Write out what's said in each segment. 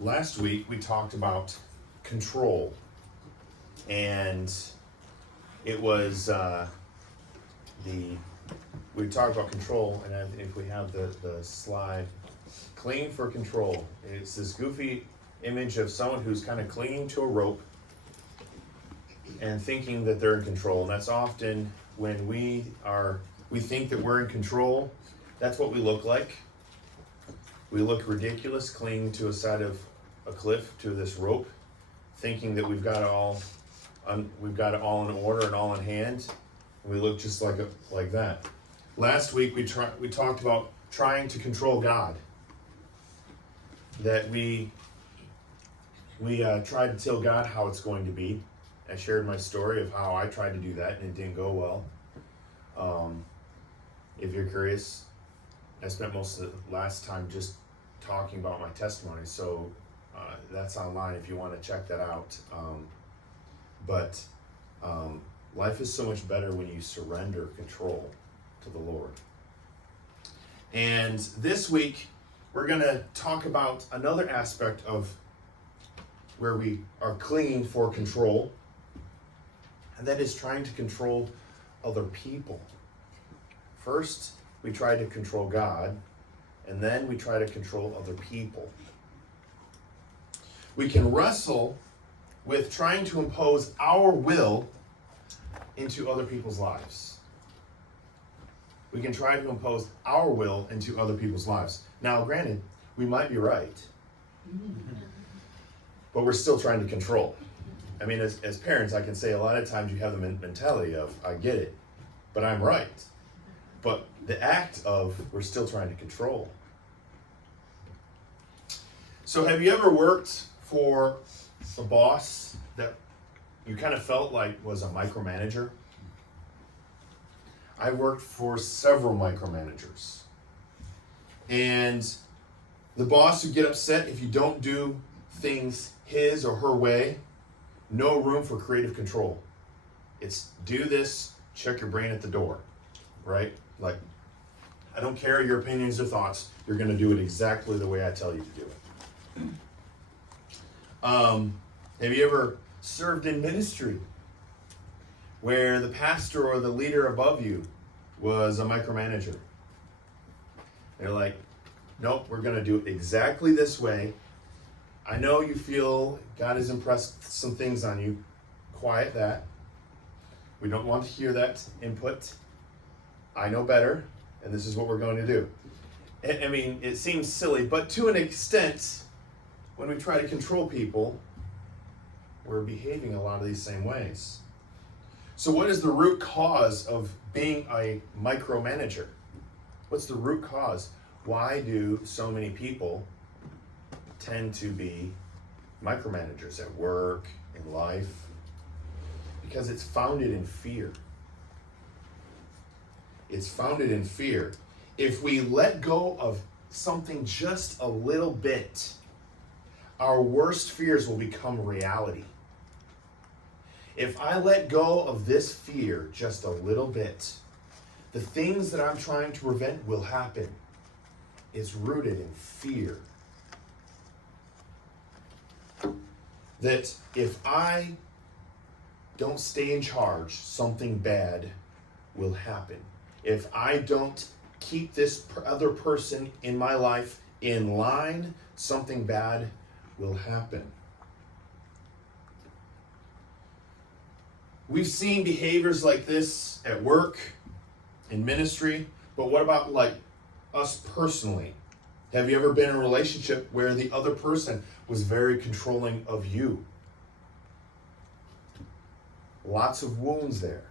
Last week we talked about control, and it was we talked about control, and if we have the slide, clinging for control. It's this goofy image of someone who's kind of clinging to a rope and thinking that they're in control, and that's often when we think that we're in control. That's what we look like. We look ridiculous clinging to a side of a cliff to this rope, thinking that we've got it all in order and all in hand. And we look just like that. Last week we talked about trying to control God. That we tried to tell God how it's going to be. I shared my story of how I tried to do that and it didn't go well. If you're curious, I spent most of the last time just talking about my testimony, so that's online if you want to check that out. But life is so much better when you surrender control to the Lord. And this week, we're going to talk about another aspect of where we are clinging for control, and that is trying to control other people. First, we try to control God, and then we try to control other people. We can wrestle with trying to impose our will into other people's lives. We can try to impose our will into other people's lives. Now, granted, we might be right, but we're still trying to control. I mean, as parents, I can say a lot of times you have the mentality of, I get it, but I'm right. But the act of, we're still trying to control. So have you ever worked for a boss that you kind of felt like was a micromanager? I worked for several micromanagers. And the boss would get upset if you don't do things his or her way. No room for creative control. It's do this, check your brain at the door, right? Like, I don't care your opinions or thoughts. You're going to do it exactly the way I tell you to do it. Have you ever served in ministry where the pastor or the leader above you was a micromanager? They're like, nope, we're going to do it exactly this way. I know you feel God has impressed some things on you. Quiet that. We don't want to hear that input. I know better, and this is what we're going to do. I mean, it seems silly, but to an extent, when we try to control people, we're behaving a lot of these same ways. So what is the root cause of being a micromanager? What's the root cause? Why do so many people tend to be micromanagers at work, in life? Because it's founded in fear. It's founded in fear. If we let go of something just a little bit, our worst fears will become reality. If I let go of this fear just a little bit, the things that I'm trying to prevent will happen. It's rooted in fear. That if I don't stay in charge, something bad will happen. If I don't keep this other person in my life in line, something bad will happen. We've seen behaviors like this at work, in ministry, but what about like us personally? Have you ever been in a relationship where the other person was very controlling of you? Lots of wounds there.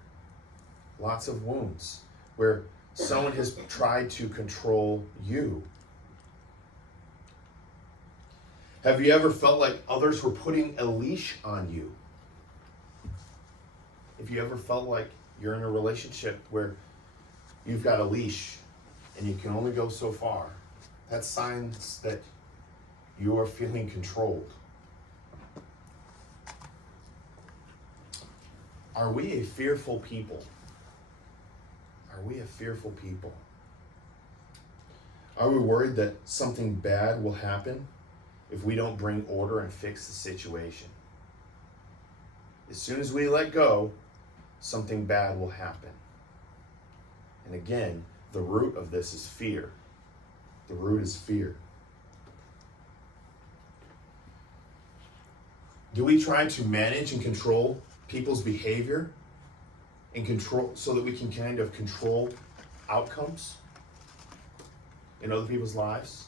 Lots of wounds where someone has tried to control you. Have you ever felt like others were putting a leash on you? If you ever felt like you're in a relationship where you've got a leash and you can only go so far, that's signs that you are feeling controlled. Are we a fearful people? Are we a fearful people? Are we worried that something bad will happen if we don't bring order and fix the situation. As soon as we let go, something bad will happen. And again, the root of this is fear. The root is fear. Do we try to manage and control people's behavior and control so that we can kind of control outcomes in other people's lives?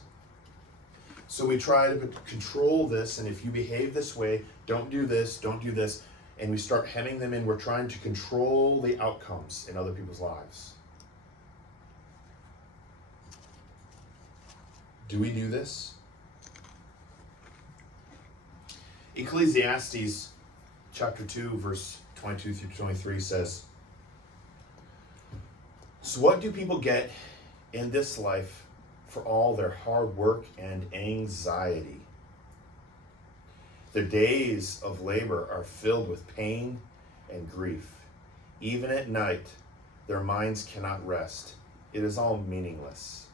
So we try to control this, and if you behave this way, don't do this, don't do this, and we start hemming them in. We're trying to control the outcomes in other people's lives. Do we do this? Ecclesiastes chapter 2, verse 22 through 23 says, "So what do people get in this life for all their hard work and anxiety? Their days of labor are filled with pain and grief. Even at night, their minds cannot rest. It is all meaningless."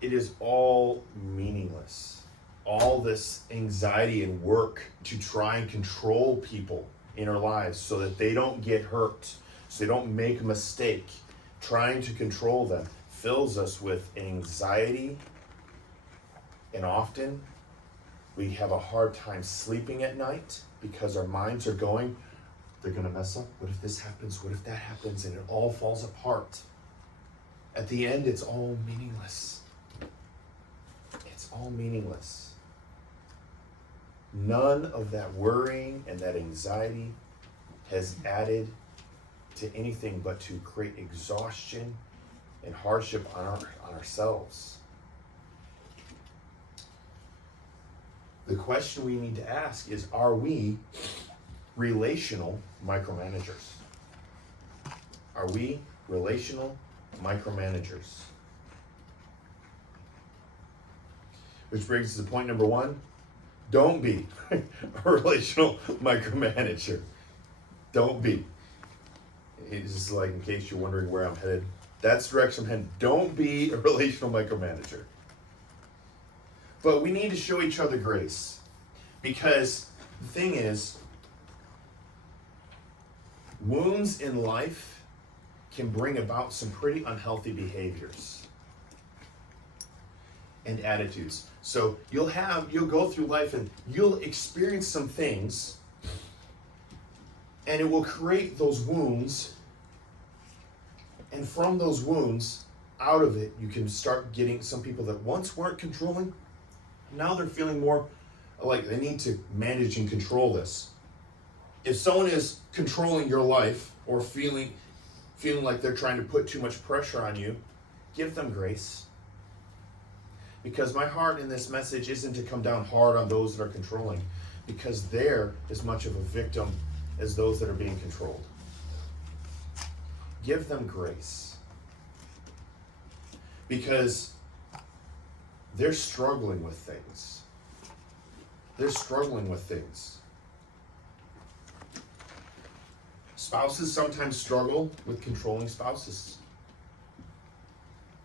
It is all meaningless. All this anxiety and work to try and control people in our lives so that they don't get hurt, so they don't make a mistake. Trying to control them fills us with anxiety, and often we have a hard time sleeping at night because our minds are going, they're going to mess up. What if this happens? What if that happens? And it all falls apart. At the end, it's all meaningless. It's all meaningless. None of that worrying and that anxiety has added to anything but to create exhaustion and hardship on ourselves. The question we need to ask is, are we relational micromanagers? Are we relational micromanagers? Which brings us to point number 1. Don't be a relational micromanager. Don't be. It's just like, in case you're wondering where I'm headed, that's the direction I'm headed. Don't be a relational micromanager. But we need to show each other grace. Because the thing is, wounds in life can bring about some pretty unhealthy behaviors and attitudes. So you'll go through life and you'll experience some things, and it will create those wounds. And from those wounds, out of it, you can start getting some people that once weren't controlling, now they're feeling more like they need to manage and control this. If someone is controlling your life or feeling like they're trying to put too much pressure on you, give them grace. Because my heart in this message isn't to come down hard on those that are controlling, because they're as much of a victim as those that are being controlled. Give them grace. Because they're struggling with things. They're struggling with things. Spouses sometimes struggle with controlling spouses.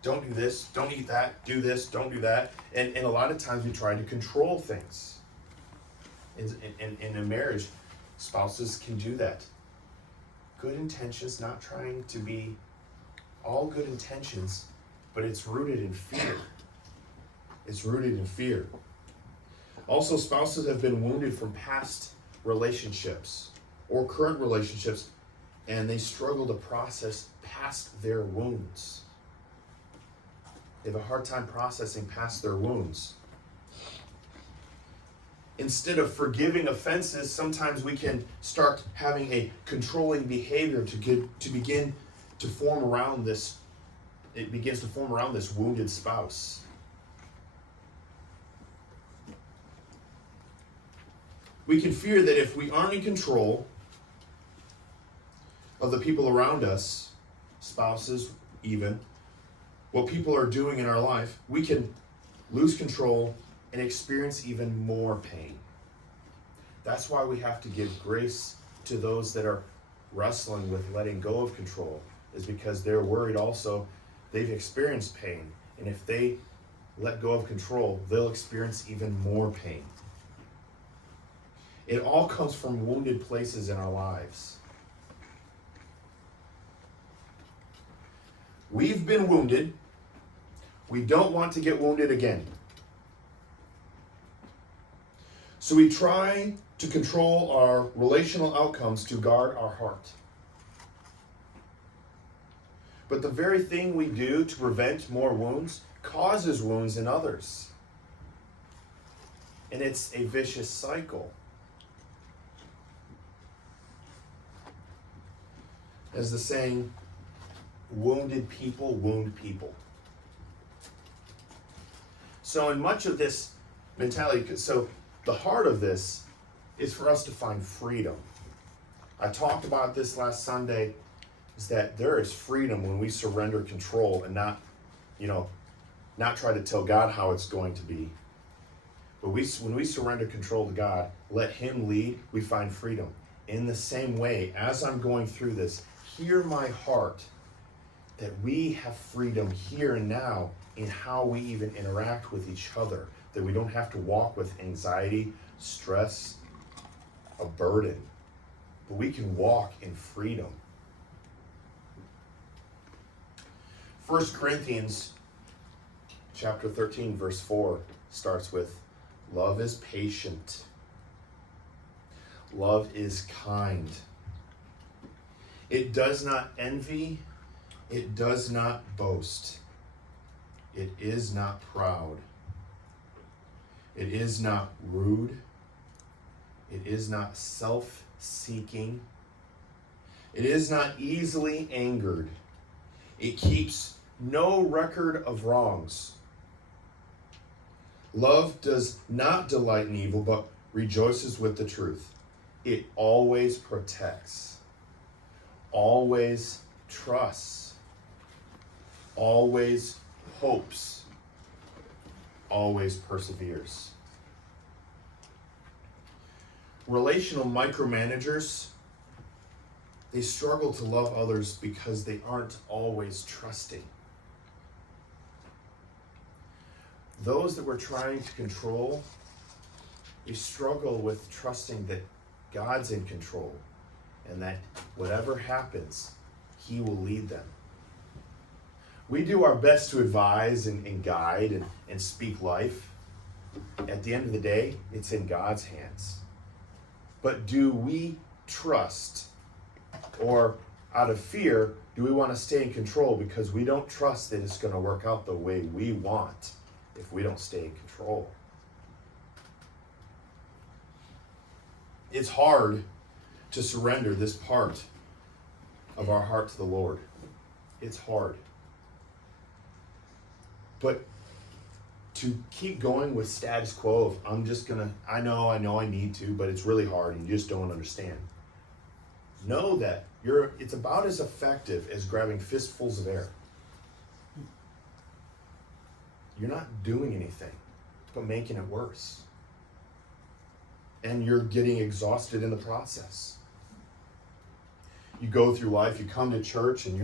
Don't do this, don't eat that, do this, don't do that. And a lot of times we try to control things. In a marriage, spouses can do that. Good intentions, not trying to be all good intentions, but it's rooted in fear. It's rooted in fear. Also, spouses have been wounded from past relationships or current relationships, and they struggle to process past their wounds. They have a hard time processing past their wounds. Instead of forgiving offenses, sometimes we can start having a controlling behavior to begin to form around this. It begins to form around this wounded spouse. We can fear that if we aren't in control of the people around us, spouses even, what people are doing in our life, we can lose control and experience even more pain. That's why we have to give grace to those that are wrestling with letting go of control, is because they're worried also they've experienced pain. And if they let go of control, they'll experience even more pain. It all comes from wounded places in our lives. We've been wounded. We don't want to get wounded again. So we try to control our relational outcomes to guard our heart. But the very thing we do to prevent more wounds causes wounds in others. And it's a vicious cycle. As the saying, wounded people wound people. So in much of this mentality, so the heart of this is for us to find freedom. I talked about this last Sunday, is that there is freedom when we surrender control and not try to tell God how it's going to be. But when we surrender control to God, let Him lead, we find freedom. In the same way, as I'm going through this, hear my heart, that we have freedom here and now in how we even interact with each other, that we don't have to walk with anxiety, stress, a burden, but we can walk in freedom. 1 Corinthians chapter 13, verse 4 starts with, love is patient. Love is kind. It does not envy. It does not boast. It is not proud. It is not rude. It is not self-seeking. It is not easily angered. It keeps no record of wrongs. Love does not delight in evil, but rejoices with the truth. It always protects, always trusts, always hopes, always perseveres. Relational micromanagers, they struggle to love others because they aren't always trusting. Those that we're trying to control, they struggle with trusting that God's in control and that whatever happens, He will lead them. We do our best to advise and guide and speak life. At the end of the day, it's in God's hands. But do we trust, or out of fear, do we want to stay in control because we don't trust that it's going to work out the way we want if we don't stay in control? It's hard to surrender this part of our heart to the Lord. It's hard. But to keep going with status quo of I know I need to, but it's really hard and you just don't understand. Know that it's about as effective as grabbing fistfuls of air. You're not doing anything but making it worse. And you're getting exhausted in the process. You go through life, you come to church, and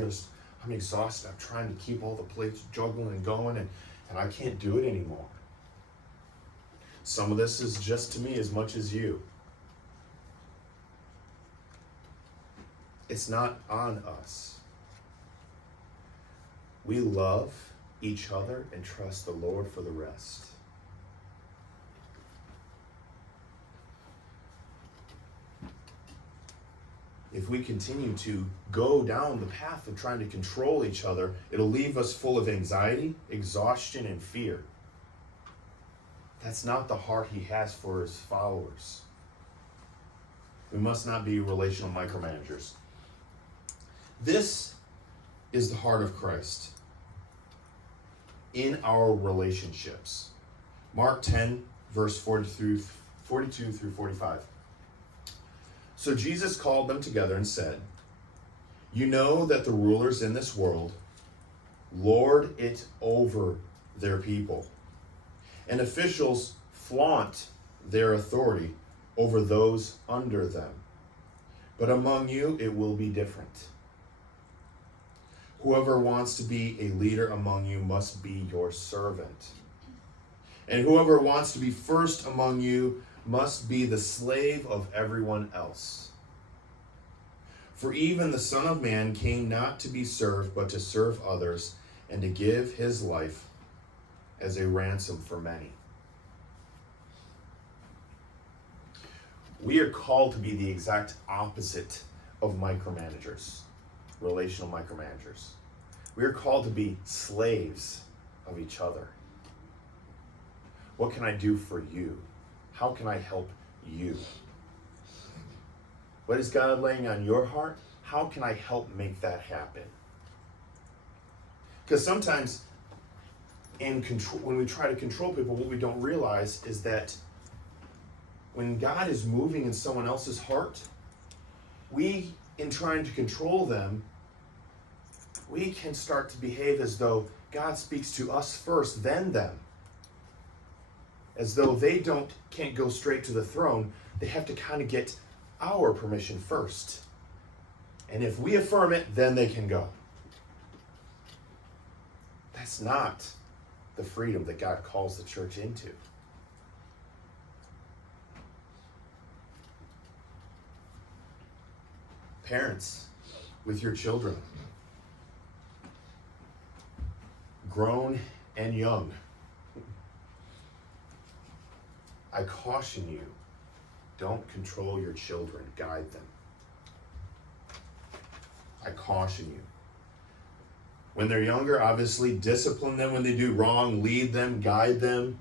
I'm exhausted. I'm trying to keep all the plates juggling and going, and I can't do it anymore. Some of this is just to me as much as you. It's not on us. We love each other and trust the Lord for the rest. If we continue to go down the path of trying to control each other, it'll leave us full of anxiety, exhaustion, and fear. That's not the heart He has for His followers. We must not be relational micromanagers. This is the heart of Christ in our relationships. Mark 10, verse 42 through 45. So Jesus called them together and said, "You know that the rulers in this world lord it over their people, and officials flaunt their authority over those under them. But among you it will be different. Whoever wants to be a leader among you must be your servant. And whoever wants to be first among you must be the slave of everyone else. For even the Son of Man came not to be served, but to serve others, and to give his life as a ransom for many. We are called to be the exact opposite of micromanagers, relational micromanagers. We are called to be slaves of each other. What can I do for you? How can I help you? What is God laying on your heart? How can I help make that happen? Because sometimes when we try to control people, what we don't realize is that when God is moving in someone else's heart, we, in trying to control them, we can start to behave as though God speaks to us first, then them. As though they can't go straight to the throne. They have to kind of get our permission first. And if we affirm it, then they can go. That's not the freedom that God calls the church into. Parents, with your children, grown and young, I caution you, don't control your children, guide them. I caution you. When they're younger, obviously discipline them when they do wrong, lead them, guide them.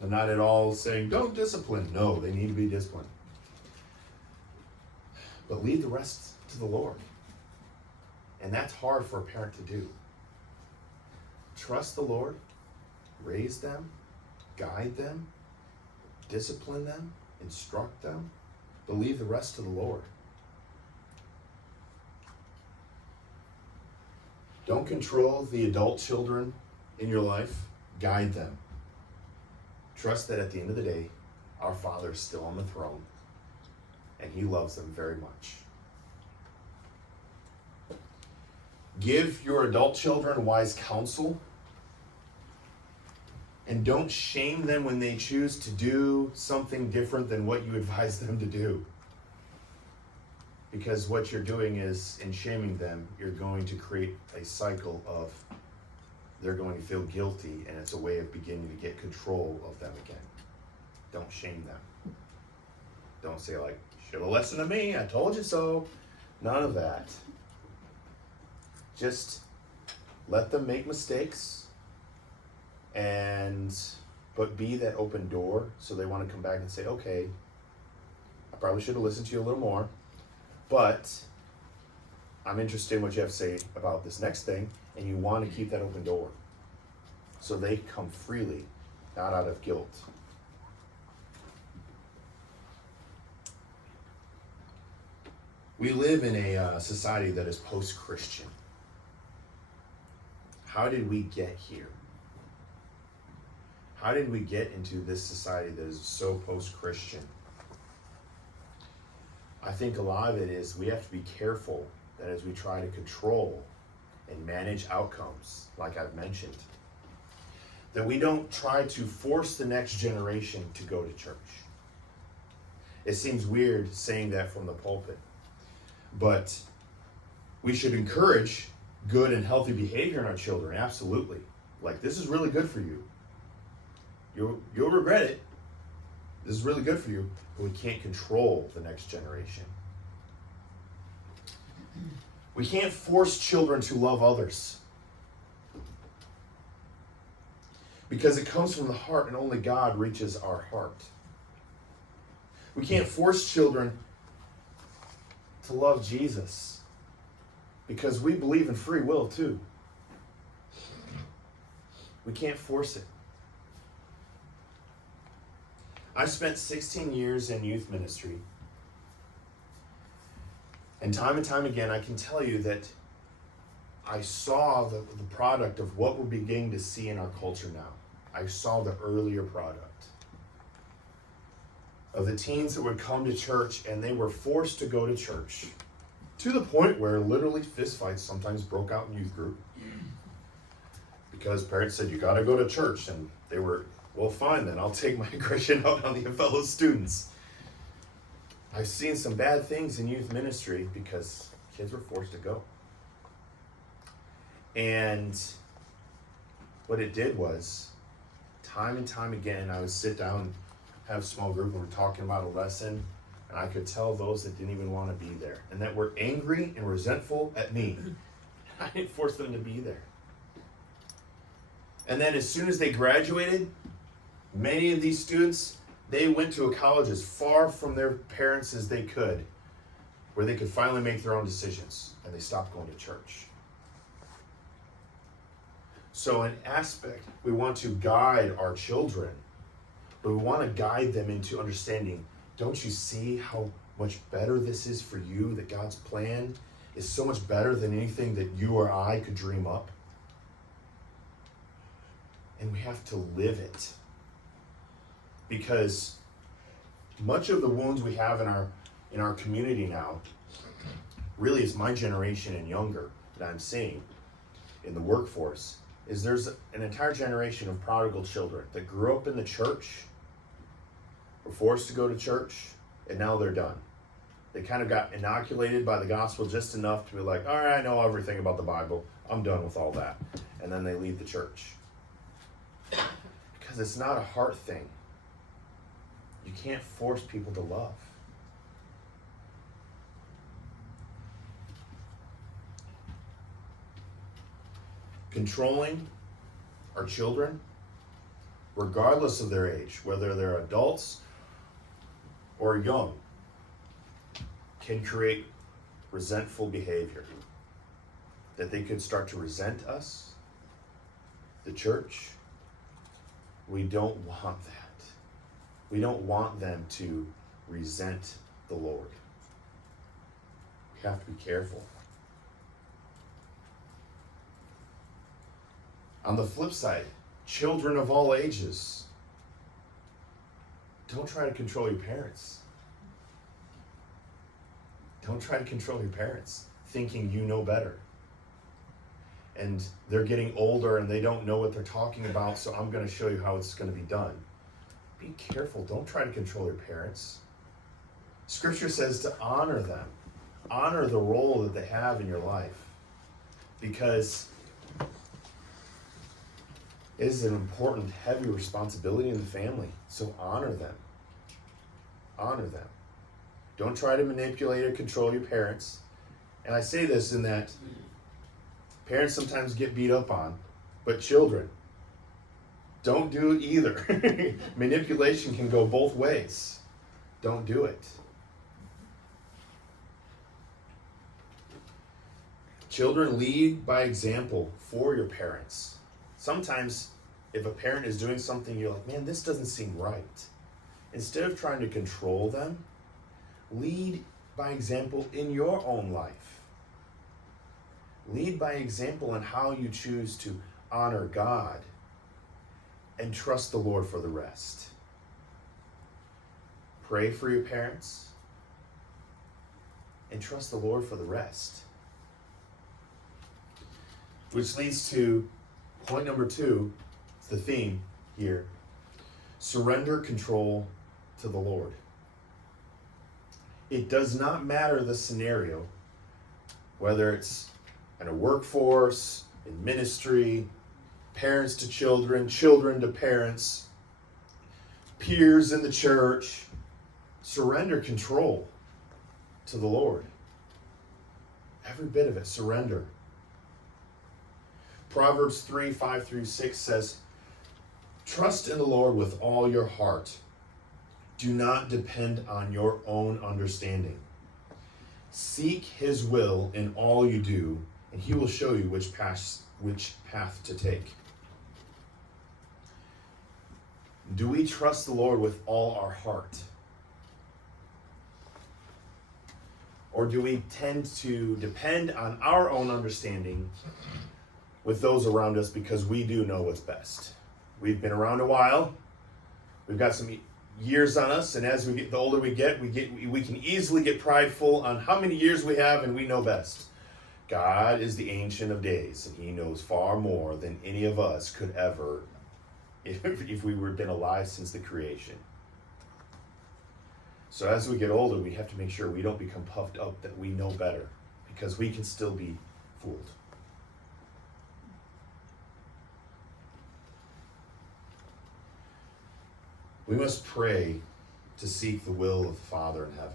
I'm not at all saying don't discipline. No, they need to be disciplined. But leave the rest to the Lord. And that's hard for a parent to do. Trust the Lord, raise them, guide them, discipline them, instruct them, but leave the rest to the Lord. Don't control the adult children in your life. Guide them. Trust that at the end of the day, our Father is still on the throne, and He loves them very much. Give your adult children wise counsel, and don't shame them when they choose to do something different than what you advise them to do. Because what you're doing is, in shaming them, you're going to create a cycle of they're going to feel guilty, and it's a way of beginning to get control of them again. Don't shame them. Don't say like, should have listened to me, I told you so. None of that. Just let them make mistakes, but be that open door so they want to come back and say, okay, I probably should have listened to you a little more, but I'm interested in what you have to say about this next thing, and you want to keep that open door so they come freely, not out of guilt. We live in a society that is post-Christian. How did we get here? How did we get into this society that is so post-Christian? I think a lot of it is we have to be careful that as we try to control and manage outcomes, like I've mentioned, that we don't try to force the next generation to go to church. It seems weird saying that from the pulpit, but we should encourage good and healthy behavior in our children, absolutely. Like, this is really good for you. You'll regret it. This is really good for you, but we can't control the next generation. We can't force children to love others, because it comes from the heart, and only God reaches our heart. We can't force children to love Jesus, because we believe in free will too. We can't force it. I spent 16 years in youth ministry, and time again, I can tell you that I saw the product of what we're beginning to see in our culture now. I saw the earlier product of the teens that would come to church, and they were forced to go to church To the point where literally fistfights sometimes broke out in youth group. Because parents said, you got to go to church. And they were, well, fine then. I'll take my aggression out on the fellow students. I've seen some bad things in youth ministry because kids were forced to go. And what it did was, time and time again, I would sit down, have a small group, and we're talking about a lesson, and I could tell those that didn't even want to be there, and that were angry and resentful at me. I didn't force them to be there. And then as soon as they graduated, many of these students, they went to a college as far from their parents as they could, where they could finally make their own decisions, and they stopped going to church. So an aspect, we want to guide our children, but we want to guide them into understanding, don't you see how much better this is for you, that God's plan is so much better than anything that you or I could dream up? And we have to live it. Because much of the wounds we have in our community now, really is my generation and younger that I'm seeing in the workforce, is there's an entire generation of prodigal children that grew up in the church, were forced to go to church, and now they're done. They kind of got inoculated by the gospel just enough to be like, all right, I know everything about the Bible. I'm done with all that. And then they leave the church. Because it's not a heart thing. You can't force people to love. Controlling our children, regardless of their age, whether they're adults or young, can create resentful behavior. That they could start to resent us, the church. We don't want that. We don't want them to resent the Lord. We have to be careful. On the flip side, children of all ages, don't try to control your parents. Don't try to control your parents, thinking you know better. And they're getting older and they don't know what they're talking about, so I'm going to show you how it's going to be done. Be careful. Don't try to control your parents. Scripture says to honor them. Honor the role that they have in your life. Because it is an important, heavy responsibility in the family. So honor them. Honor them. Don't try to manipulate or control your parents. And I say this in that parents sometimes get beat up on, but children, don't do it either. Manipulation can go both ways. Don't do it. Children, lead by example for your parents. Sometimes if a parent is doing something, you're like, man, this doesn't seem right. Instead of trying to control them, lead by example in your own life. Lead by example in how you choose to honor God and trust the Lord for the rest. Pray for your parents and trust the Lord for the rest. Which leads to point number 2, the theme here. Surrender control to the Lord. It does not matter the scenario, whether it's in a workforce, in ministry, parents to children, children to parents, peers in the church. Surrender control to the Lord. Every bit of it, surrender. Proverbs 3:5-6 says, trust in the Lord with all your heart. Do not depend on your own understanding. Seek his will in all you do, and he will show you which path to take. Do we trust the Lord with all our heart? Or do we tend to depend on our own understanding with those around us because we do know what's best? We've been around a while. We've got some years on us, and as the older we get, we can easily get prideful on how many years we have, and we know best. God is the Ancient of Days, and He knows far more than any of us could ever, if we were been alive since the creation. So as we get older, we have to make sure we don't become puffed up that we know better, because we can still be fooled. We must pray to seek the will of the Father in heaven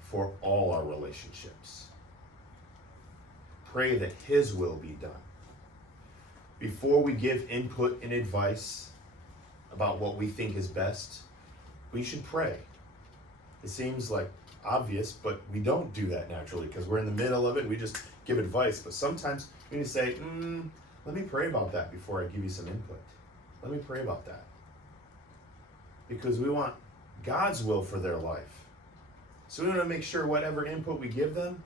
for all our relationships. Pray that His will be done. Before we give input and advice about what we think is best, we should pray. It seems like obvious, but we don't do that naturally because we're in the middle of it and we just give advice. But sometimes we need to say, let me pray about that before I give you some input. Let me pray about that. Because we want God's will for their life. So we want to make sure whatever input we give them,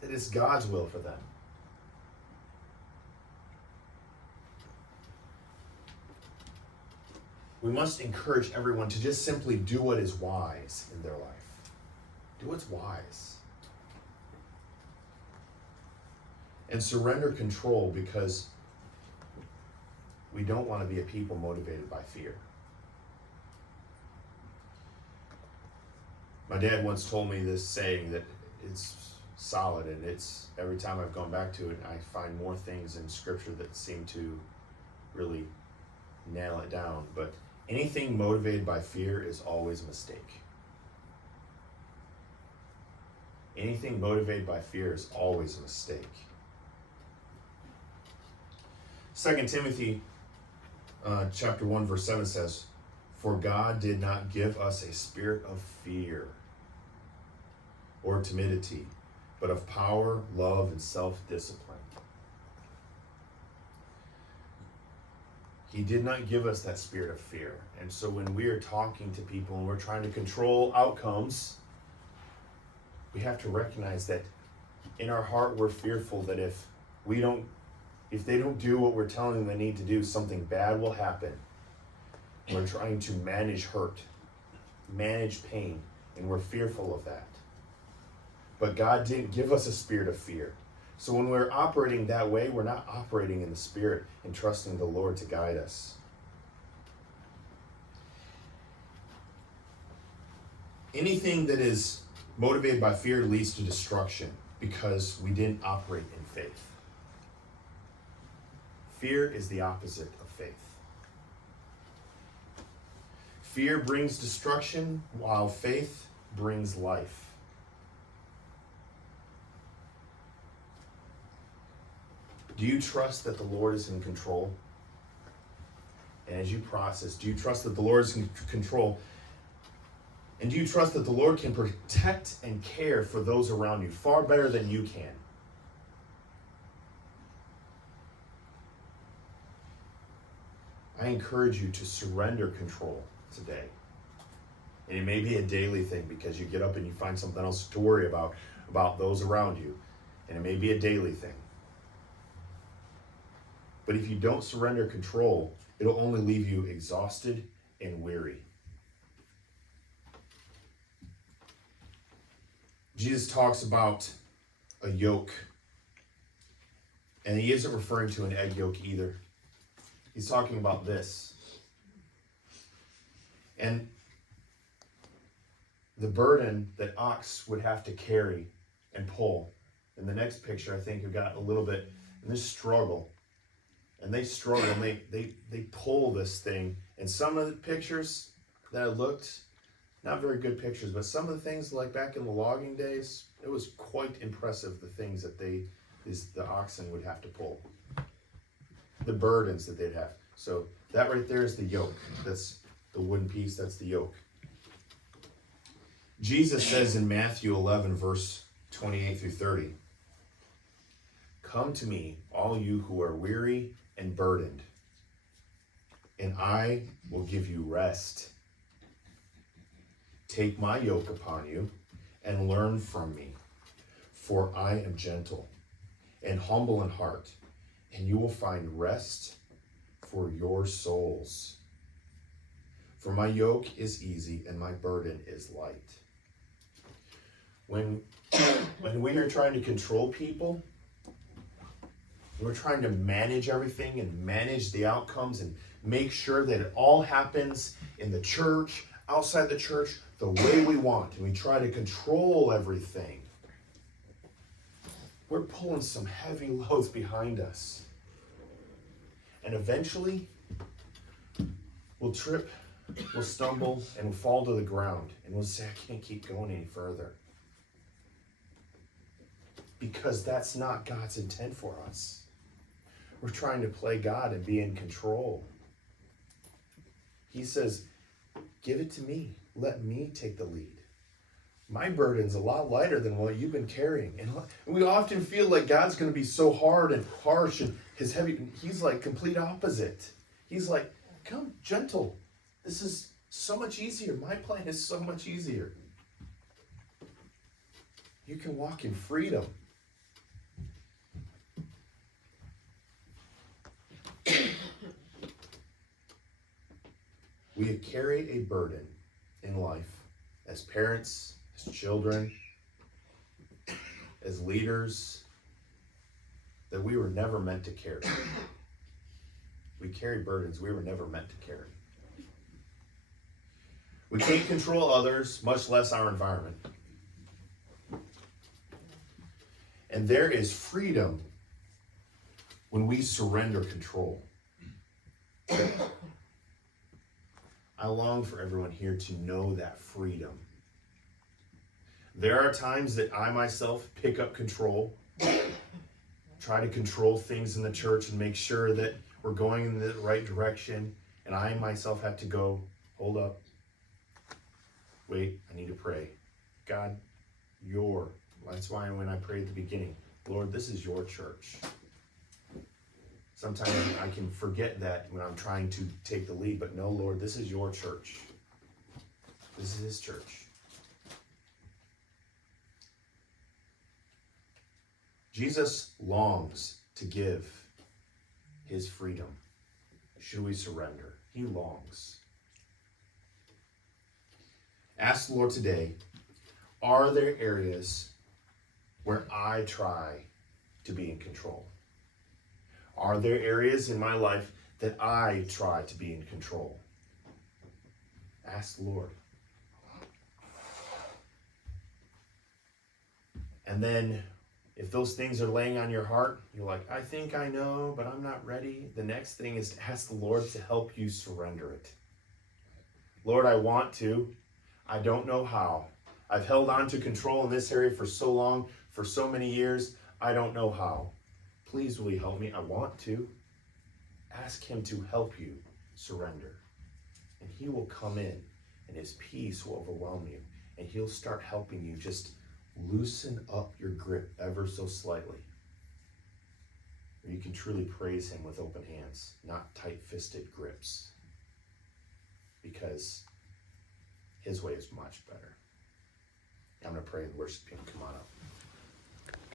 that it's God's will for them. We must encourage everyone to just simply do what is wise in their life. Do what's wise. And surrender control, because we don't want to be a people motivated by fear. My dad once told me this saying that it's solid, and it's every time I've gone back to it, I find more things in Scripture that seem to really nail it down. But anything motivated by fear is always a mistake. Anything motivated by fear is always a mistake. 2 Timothy chapter 1 verse 7 says, "For God did not give us a spirit of fear or timidity, but of power, love, and self-discipline." He did not give us that spirit of fear. And so when we are talking to people and we're trying to control outcomes, we have to recognize that in our heart we're fearful that if they don't do what we're telling them they need to do, something bad will happen. We're trying to manage hurt, manage pain, and we're fearful of that. But God didn't give us a spirit of fear. So when we're operating that way, we're not operating in the Spirit and trusting the Lord to guide us. Anything that is motivated by fear leads to destruction because we didn't operate in faith. Fear is the opposite of faith. Fear brings destruction, while faith brings life. Do you trust that the Lord is in control? And as you process, do you trust that the Lord is in control? And do you trust that the Lord can protect and care for those around you far better than you can? I encourage you to surrender control today. And it may be a daily thing because you get up and you find something else to worry about those around you. And it may be a daily thing. But if you don't surrender control, it'll only leave you exhausted and weary. Jesus talks about a yoke. And he isn't referring to an egg yolk either. He's talking about this. And the burden that ox would have to carry and pull. In the next picture, I think you've got a little bit in this struggle. And they struggle, and they pull this thing. And some of the pictures that looked, not very good pictures, but some of the things like back in the logging days, it was quite impressive, the things that the oxen would have to pull. The burdens that they'd have. So that right there is the yoke. That's the wooden piece, that's the yoke. Jesus says in Matthew 11, verse 28 through 30, "Come to me, all you who are weary and burdened, and I will give you rest. Take my yoke upon you and learn from me, for I am gentle and humble in heart, and you will find rest for your souls. For my yoke is easy and my burden is light. When we are trying to control people, we're trying to manage everything and manage the outcomes and make sure that it all happens in the church, outside the church, the way we want. And we try to control everything. We're pulling some heavy loads behind us. And eventually, we'll trip, we'll stumble, and we'll fall to the ground. And we'll say, I can't keep going any further. Because that's not God's intent for us. We're trying to play God and be in control. He says, give it to me. Let me take the lead. My burden's a lot lighter than what you've been carrying. And we often feel like God's going to be so hard and harsh and his heavy. He's like complete opposite. He's like, come, gentle. This is so much easier. My plan is so much easier. You can walk in freedom. We carry a burden in life as parents, as children, as leaders, that we were never meant to carry. We carry burdens we were never meant to carry. We can't control others, much less our environment. And there is freedom when we surrender control. I long for everyone here to know that freedom. There are times that I myself pick up control, try to control things in the church and make sure that we're going in the right direction, and I myself have to go, hold up, wait, I need to pray. God, that's why when I prayed at the beginning, Lord, this is your church. Sometimes I can forget that when I'm trying to take the lead, but no, Lord, this is your church. This is his church. Jesus longs to give his freedom. Should we surrender? He longs. Ask the Lord today, are there areas where I try to be in control? Are there areas in my life that I try to be in control? Ask the Lord. And then, if those things are laying on your heart, you're like, I think I know, but I'm not ready. The next thing is to ask the Lord to help you surrender it. Lord, I want to. I don't know how. I've held on to control in this area for so long, for so many years. I don't know how. Please, will you help me? I want to. Ask him to help you surrender. And he will come in, and his peace will overwhelm you. And he'll start helping you just loosen up your grip ever so slightly. Where you can truly praise him with open hands, not tight-fisted grips. Because his way is much better. I'm going to pray and worship him. Come on up.